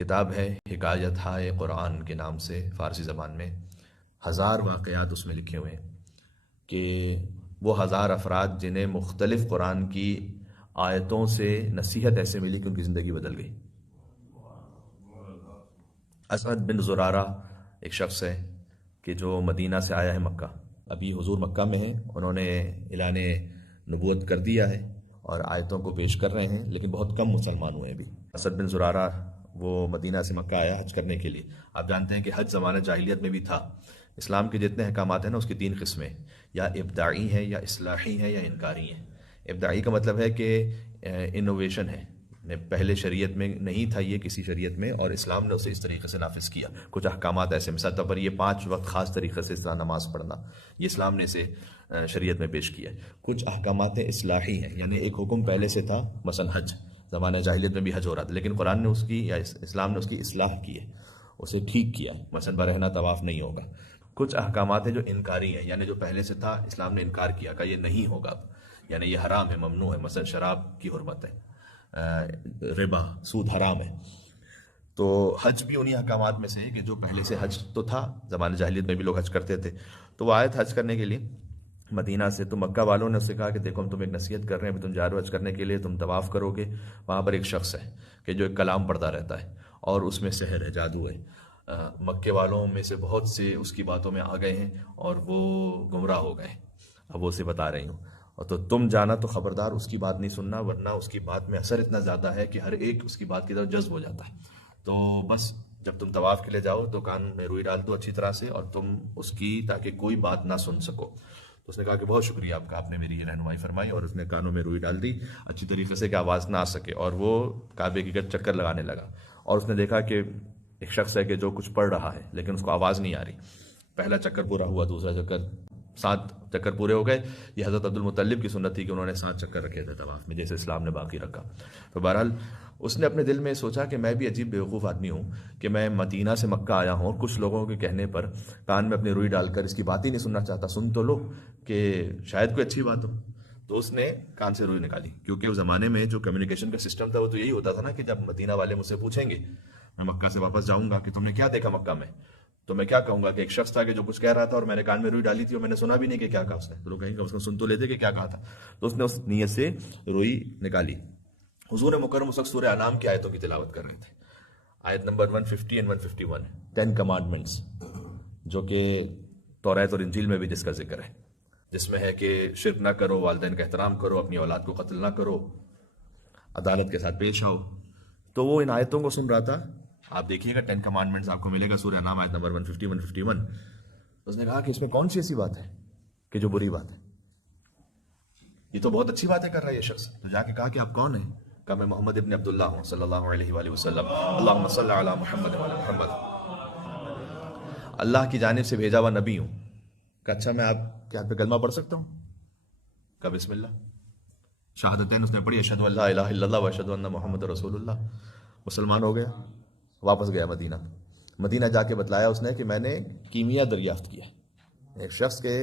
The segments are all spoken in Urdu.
کتاب ہے حکایت ہائے قرآن کے نام سے، فارسی زبان میں 1000 واقعات اس میں لکھے ہوئے ہیں کہ وہ 1000 افراد جنہیں مختلف قرآن کی آیتوں سے نصیحت ایسے ملی کہ ان کی زندگی بدل گئی۔ اسعد بن زرارہ ایک شخص ہے کہ جو مدینہ سے آیا ہے مکہ، ابھی حضور مکہ میں ہیں، انہوں نے اعلان نبوت کر دیا ہے اور آیتوں کو پیش کر رہے ہیں، لیکن بہت کم مسلمان ہوئے ابھی۔ اسعد بن زرارہ وہ مدینہ سے مکہ آیا حج کرنے کے لیے۔ آپ جانتے ہیں کہ حج زمانہ جاہلیت میں بھی تھا۔ اسلام کے جتنے احکامات ہیں نا، اس کی 3 قسمیں، یا ابداعی ہیں، یا اصلاحی ہیں، یا انکاری ہیں۔ ابداعی کا مطلب ہے کہ انوویشن ہے، پہلے شریعت میں نہیں تھا یہ کسی شریعت میں، اور اسلام نے اسے اس طریقے سے نافذ کیا۔ کچھ احکامات ایسے، مثال طور پر یہ 5 وقت خاص طریقے سے اس طرح نماز پڑھنا، یہ اسلام نے اسے شریعت میں پیش کیا ہے۔ کچھ احکامات اصلاحی ہیں، یعنی ایک حکم پہلے سے تھا، مثلا حج، زمانہ جاہلیت میں بھی حج ہو رہا تھا، لیکن قرآن نے اس کی یا اسلام نے اس کی اصلاح کی ہے، اسے ٹھیک کیا، مثلا برہنہ طواف نہیں ہوگا۔ کچھ احکامات ہیں جو انکاری ہیں، یعنی جو پہلے سے تھا اسلام نے انکار کیا کہ یہ نہیں ہوگا اب، یعنی یہ حرام ہے، ممنوع ہے، مثلا شراب کی حرمت ہے، ربا، سود حرام ہے۔ تو حج بھی انہی احکامات میں سے ہے کہ جو پہلے سے حج تو تھا، زمانہ جاہلیت میں بھی لوگ حج کرتے تھے، تو وہ آئے تھے حج کرنے کے لیے مدینہ سے۔ تو مکہ والوں نے اس سے کہا کہ دیکھو ہم تم ایک نصیحت کر رہے ہیں، تم جا رہے ہو حج کرنے کے لیے، تم طواف کرو گے، وہاں پر ایک شخص ہے کہ جو ایک کلام پڑھتا رہتا ہے اور اس میں سحر ہے، جادو ہے۔ مکے والوں میں سے بہت سے اس کی باتوں میں آ گئے ہیں اور وہ گمراہ ہو گئے، اب وہ اسے بتا رہی ہوں، اور تو تم جانا تو خبردار اس کی بات نہیں سننا، ورنہ اس کی بات میں اثر اتنا زیادہ ہے کہ ہر ایک اس کی بات کی طرف جذب ہو جاتا ہے۔ تو بس جب تم طواف کے لیے جاؤ تو کان میں روئی ڈال دو اچھی طرح سے، اور تم اس کی تاکہ کوئی بات نہ سن سکو۔ تو اس نے کہا کہ بہت شکریہ آپ کا، آپ نے میری یہ رہنمائی فرمائی، اور اس نے کانوں میں روئی ڈال دی اچھی طریقے سے کہ آواز نہ آ سکے، اور وہ کعبے کی گرد چکر لگانے لگا، اور اس نے دیکھا کہ ایک شخص ہے کہ جو کچھ پڑھ رہا ہے لیکن اس کو آواز نہیں آ رہی۔ پہلا چکر پورا ہوا، دوسرا چکر، 7 چکر پورے ہو گئے۔ یہ حضرت عبد المطلب کی سنت تھی کہ انہوں نے 7 چکر رکھے تھے طواف میں، جیسے اسلام نے باقی رکھا۔ تو بہرحال اس نے اپنے دل میں سوچا کہ میں بھی عجیب بیوقوف آدمی ہوں کہ میں مدینہ سے مکہ آیا ہوں، اور کچھ لوگوں کے کہنے پر کان میں اپنی روئی ڈال کر اس کی بات ہی نہیں سننا چاہتا، سن تو لو کہ شاید کوئی اچھی بات ہو۔ تو اس نے کان سے روئی نکالی، کیونکہ اس زمانے میں جو کمیونیکیشن کا سسٹم تھا وہ تو یہی ہوتا تھا نا کہ جب مدینہ والے مجھ سے پوچھیں گے، میں مکہ سے واپس جاؤں گا، کہ تم نے کیا دیکھا مکہ میں، تو میں کیا کہوں گا کہ ایک شخص تھا کہ جو کچھ کہہ رہا تھا اور میں نے کان میں روئی ڈالی تھی اور میں نے سنا بھی نہیں کہ کیا کہا اس نے۔ تو لوگ کہیں گے اس کو سن تو لیتے کہ کیا کہا تھا۔ تو اس نے اس نیت سے روئی نکالی۔ حضور مکرم اس وقت سورہ انعام کی آیتوں کی تلاوت کر رہے تھے، آیت نمبر 150 اور 151، 10 کمانڈمنٹس، جو کہ توریت اور انجیل میں بھی جس کا ذکر ہے، جس میں ہے کہ شرک نہ کرو، والدین کا احترام کرو، اپنی اولاد کو قتل نہ کرو، عدالت کے ساتھ پیش آؤ۔ تو وہ ان آیتوں کو سن رہا تھا۔ آپ دیکھیے گا 10 کمانڈمنٹس آپ کو ملے گا سورہ انعام آیت نمبر 150 151۔ اس نے کہا کہ اس میں کون سی ایسی بات ہے کہ جو بری بات ہے، یہ تو بہت اچھی باتیں کر رہا ہے یہ شخص۔ تو جا کے کہا کہ آپ کون ہیں؟ کہا میں محمد ابن عبداللہ ہوں صلی اللہ علیہ وآلہ وسلم، اللہم صلی علی محمد وعلی محمد، اللہ کی جانب سے بھیجا ہوا نبی ہوں۔ کہ اچھا میں آپ کے ہاتھ پہ کلمہ پڑھ سکتا ہوں؟ کہا بسم اللہ۔ شہادتین اس نے پڑھی، اشہدو ان لا الہ الا اللہ واشہدو ان محمد رسول اللہ، مسلمان ہو گیا۔ واپس گیا مدینہ۔ مدینہ جا کے بتلایا اس نے کہ میں نے کیمیا دریافت کیا، ایک شخص کے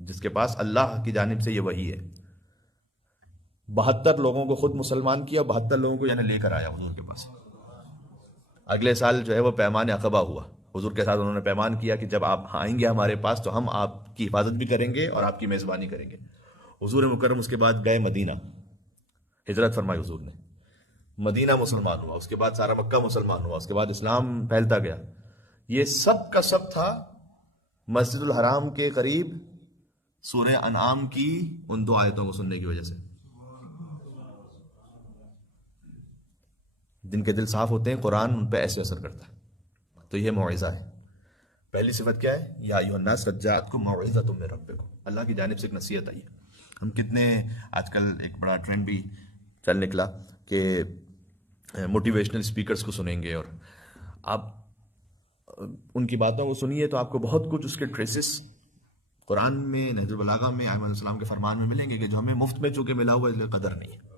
جس کے پاس اللہ کی جانب سے یہ وحی ہے۔ 72 لوگوں کو خود مسلمان کیا، 72 لوگوں کو یعنی لے کر آیا حضور کے پاس۔ اگلے سال جو ہے وہ پیمان عقبہ ہوا، حضور کے ساتھ انہوں نے پیمان کیا کہ جب آپ آئیں گے ہمارے پاس تو ہم آپ کی حفاظت بھی کریں گے اور آپ کی میزبانی کریں گے۔ حضور مکرم اس کے بعد گئے مدینہ، ہجرت فرمائی حضور نے، مدینہ مسلمان ہوا، اس کے بعد سارا مکہ مسلمان ہوا، اس کے بعد اسلام پھیلتا گیا۔ یہ سب کا سب تھا مسجد الحرام کے قریب سورہ انعام کی ان 2 آیتوں کو سننے کی وجہ سے۔ جن کے دل صاف ہوتے ہیں قرآن ان پہ ایسے اثر کرتا ہے۔ تو یہ موعظہ ہے۔ پہلی صفت کیا ہے؟ یا ایھا الناس قد جاءتکم موعظۃ من ربکم، اللہ کی جانب سے ایک نصیحت آئی ہے۔ ہم کتنے آج کل ایک بڑا ٹرینڈ بھی چل نکلا کہ موٹیویشنل اسپیکرز کو سنیں گے، اور آپ ان کی باتوں کو سنیے تو آپ کو بہت کچھ اس کے ٹریسز قرآن میں، نہج البلاغہ میں، ائمہ الاسلام کے فرمان میں ملیں گے کہ جو ہمیں مفت میں چونکہ ملا ہوا اس لیے قدر نہیں ہے۔